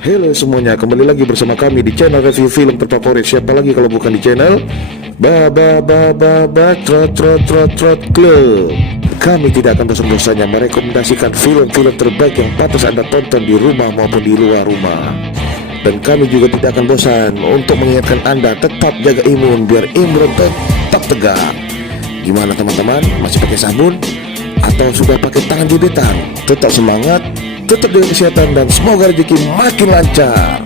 Halo semuanya, kembali lagi bersama kami di channel review film terfavorit. Siapa lagi kalau bukan di channel Trot Club. Kami tidak akan bosan-bosannya merekomendasikan film-film terbaik yang patut Anda tonton di rumah maupun di luar rumah. Dan kami juga tidak akan bosan untuk mengingatkan Anda tetap jaga imun biar imun tetap tegak. Gimana teman-teman? Masih pakai sabun? Atau sudah pakai tangan gebetan? Tetap semangat, tetap dengan kesehatan, dan semoga rezeki makin lancar.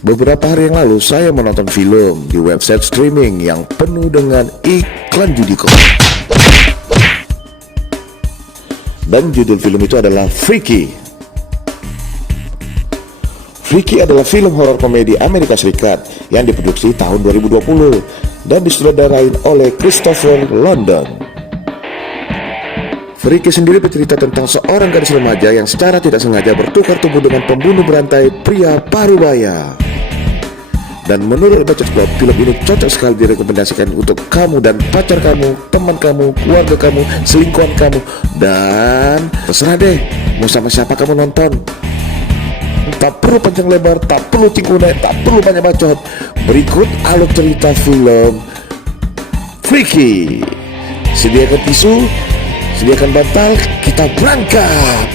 Beberapa hari yang lalu saya menonton film di website streaming yang penuh dengan iklan judi koin. Dan judul film itu adalah Freaky. Freaky adalah film horor komedi Amerika Serikat yang diproduksi tahun 2020 dan disutradarain oleh Christopher Landon. Freaky sendiri bercerita tentang seorang gadis remaja yang secara tidak sengaja bertukar tubuh dengan pembunuh berantai pria parubaya. Dan menurut Bacot Club, film ini cocok sekali direkomendasikan untuk kamu dan pacar kamu, teman kamu, keluarga kamu, selingkuhan kamu, dan terserah deh mau sama siapa kamu nonton. Tak perlu panjang lebar, tak perlu cingkunek, tak perlu banyak bacot. Berikut alur cerita film Freaky. Sediakan tisu, sediakan bantal, kita berangkat.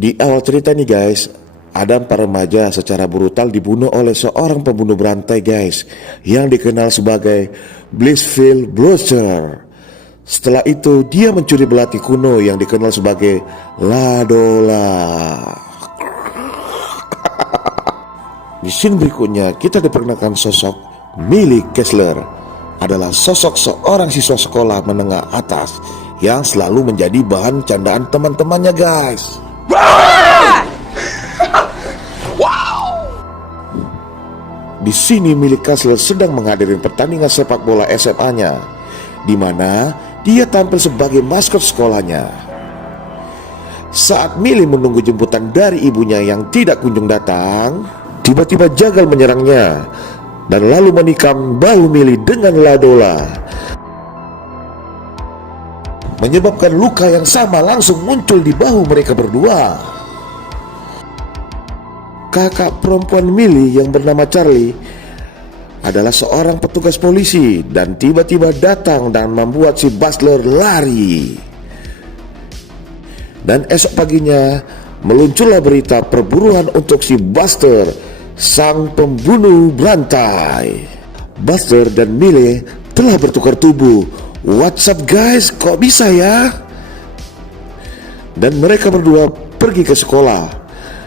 Di awal cerita nih guys, ada 4 remaja secara brutal dibunuh oleh seorang pembunuh berantai guys, yang dikenal sebagai Blissfield Brewster. Setelah itu dia mencuri belati kuno yang dikenal sebagai Ladola. Di scene berikutnya kita diperkenalkan sosok Millie Kessler. Adalah sosok seorang siswa sekolah menengah atas yang selalu menjadi bahan candaan teman-temannya guys. Di sini Millie Kessler sedang menghadiri pertandingan sepak bola SMA-nya, di mana dia tampil sebagai maskot sekolahnya. Saat Millie menunggu jemputan dari ibunya yang tidak kunjung datang, tiba-tiba Jagal menyerangnya dan lalu menikam bahu Millie dengan Ladola, menyebabkan luka yang sama langsung muncul di bahu mereka berdua. Kakak perempuan Millie yang bernama Charlie adalah seorang petugas polisi dan tiba-tiba datang dan membuat si Butler lari. Dan esok paginya meluncurlah berita perburuan untuk si Buster, sang pembunuh berantai. Buster dan Millie telah bertukar tubuh. What's up guys, kok bisa ya? Dan mereka berdua pergi ke sekolah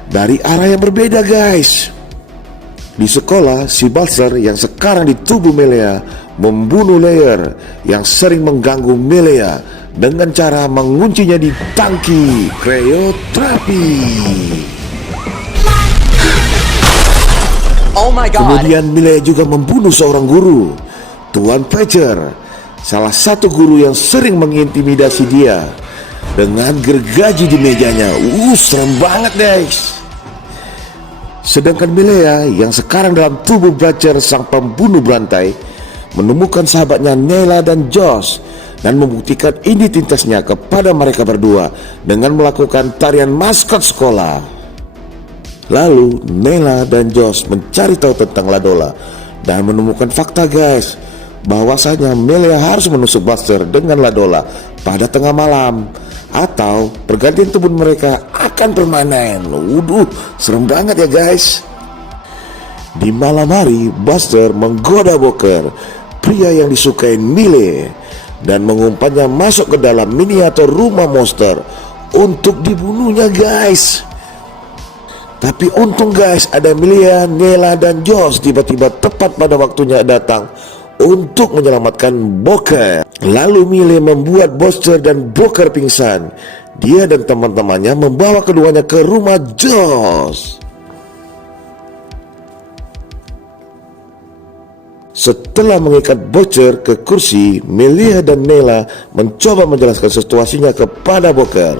dari arah yang berbeda guys. Di sekolah, si Buster yang sekarang di tubuh Melia membunuh Leyer yang sering mengganggu Melia dengan cara menguncinya di tangki krioterapi. Oh my God. Kemudian Melia juga membunuh seorang guru, Tuan Fletcher, salah satu guru yang sering mengintimidasi dia dengan gergaji di mejanya. Serem banget guys. Sedangkan Milea yang sekarang dalam tubuh Butcher, sang pembunuh berantai, menemukan sahabatnya Nella dan Josh dan membuktikan identitasnya kepada mereka berdua dengan melakukan tarian maskot sekolah. Lalu Nella dan Josh mencari tahu tentang Ladola dan menemukan fakta guys, bahwasanya Melia harus menusuk Buster dengan Ladola pada tengah malam, atau pergantian tubuh mereka akan permanen. Serem banget ya guys. Di malam hari, Buster menggoda Boker, pria yang disukai Millie, dan mengumpannya masuk ke dalam miniatur rumah monster untuk dibunuhnya guys. Tapi untung guys, ada Melia, Nella, dan Josh tiba-tiba tepat pada waktunya datang untuk menyelamatkan Boker. Lalu Millie membuat Buster dan Boker pingsan. Dia dan teman-temannya membawa keduanya ke rumah Josh. Setelah mengikat Butcher ke kursi, Melia dan Nella mencoba menjelaskan situasinya kepada Boker.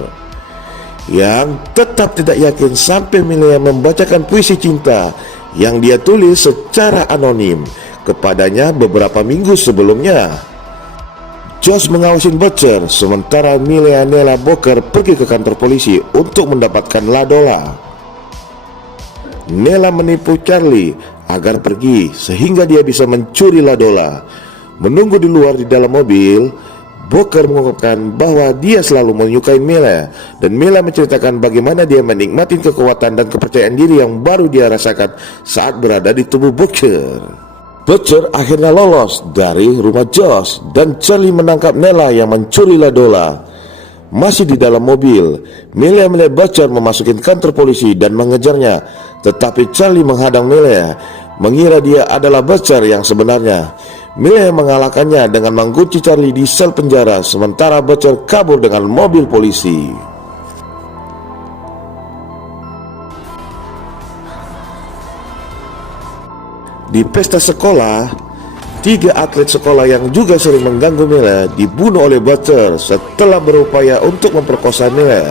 yang tetap tidak yakin sampai Milea membacakan puisi cinta yang dia tulis secara anonim kepadanya beberapa minggu sebelumnya. Josh mengawasin Butcher sementara Milea Nella Boker pergi ke kantor polisi untuk mendapatkan Ladola. Nella menipu Charlie agar pergi sehingga dia bisa mencuri Ladola. Menunggu di luar di dalam mobil, Boker mengungkapkan bahwa dia selalu menyukai Mila, dan Mila menceritakan bagaimana dia menikmati kekuatan dan kepercayaan diri yang baru dia rasakan saat berada di tubuh Butcher. Butcher akhirnya lolos dari rumah Josh dan Charlie menangkap Nella yang mencuri Ladola. Masih di dalam mobil, Mila melihat Butcher memasuki kantor polisi dan mengejarnya, tetapi Charlie menghadang Mila, mengira dia adalah Butcher yang sebenarnya. Mila mengalahkannya dengan mengunci Charlie di sel penjara, sementara Butcher kabur dengan mobil polisi. Di pesta sekolah, 3 atlet sekolah yang juga sering mengganggu Mila dibunuh oleh Butcher setelah berupaya untuk memperkosa Mila,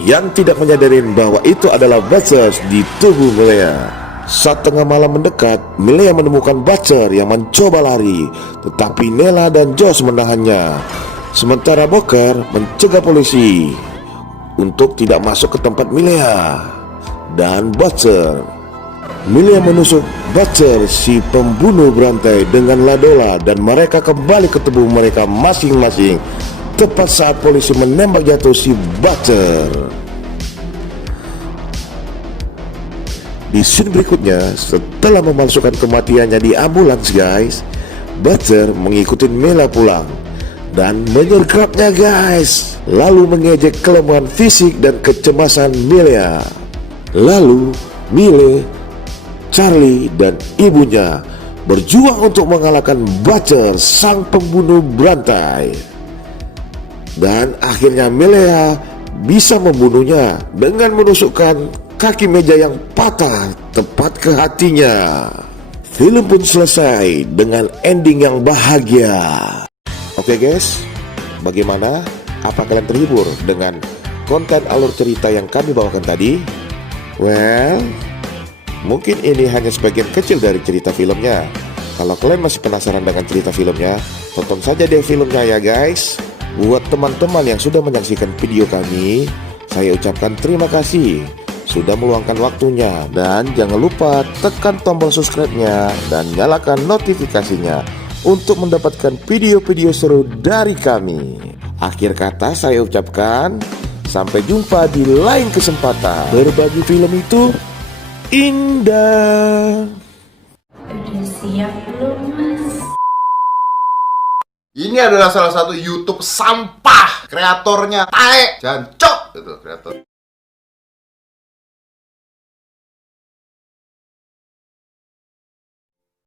yang tidak menyadari bahwa itu adalah Butcher di tubuh Mila. Saat tengah malam mendekat, Milea menemukan Butcher yang mencoba lari, tetapi Nella dan Josh menahannya. Sementara Boker mencegah polisi untuk tidak masuk ke tempat Milea dan Butcher. Milea menusuk Butcher, si pembunuh berantai, dengan Ladola, dan mereka kembali ke tubuh mereka masing-masing tepat saat polisi menembak jatuh si Butcher. Di scene berikutnya, setelah memalsukan kematiannya di ambulans guys, Butcher mengikuti Mila pulang dan menyergapnya guys, lalu mengejek kelemahan fisik dan kecemasan Mila. Lalu Mile, Charlie, dan ibunya berjuang untuk mengalahkan Butcher, sang pembunuh berantai. Dan akhirnya Mila bisa membunuhnya dengan menusukkan kaki meja yang patah tepat ke hatinya. Film pun selesai dengan ending yang bahagia. Oke guys, bagaimana? Apa kalian terhibur dengan konten alur cerita yang kami bawakan tadi? Well, mungkin ini hanya sebagian kecil dari cerita filmnya. Kalau kalian masih penasaran dengan cerita filmnya, tonton saja deh filmnya ya guys. Buat teman-teman yang sudah menyaksikan video kami, saya ucapkan terima kasih sudah meluangkan waktunya, dan jangan lupa tekan tombol subscribe-nya dan nyalakan notifikasinya untuk mendapatkan video-video seru dari kami. Akhir kata saya ucapkan sampai jumpa di lain kesempatan. Berbagi film itu indah. Udah siap belum mas? Ini adalah salah satu YouTube sampah, kreatornya tae, jancok gitu kreator.